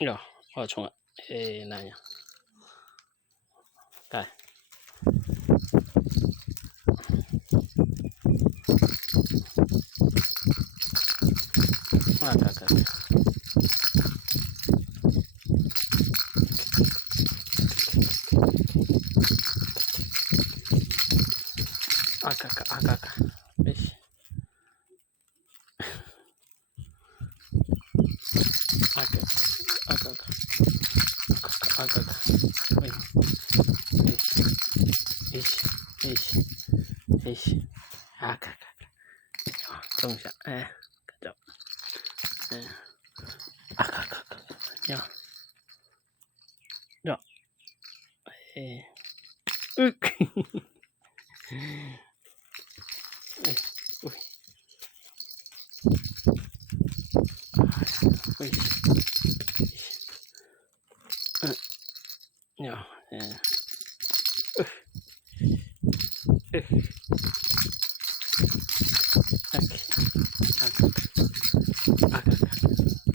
Rồi, ở chung ạ. Ê, này nhỉ. Đây. Agak. Ish. Agak. Wih. Ish. Agak. Trông sẽ. Cẩn trọng. Agak. Ya. Rồi. Ui. Ui. Ui. Ya. Agak.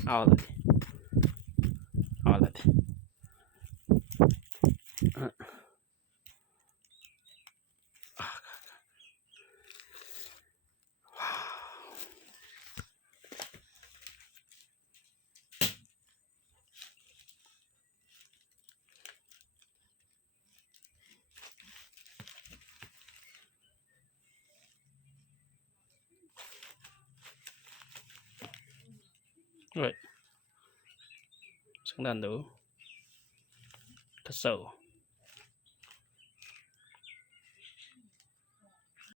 Ağladı. Ağladı. Rồi. Xứng đàn đủ. Thật sự.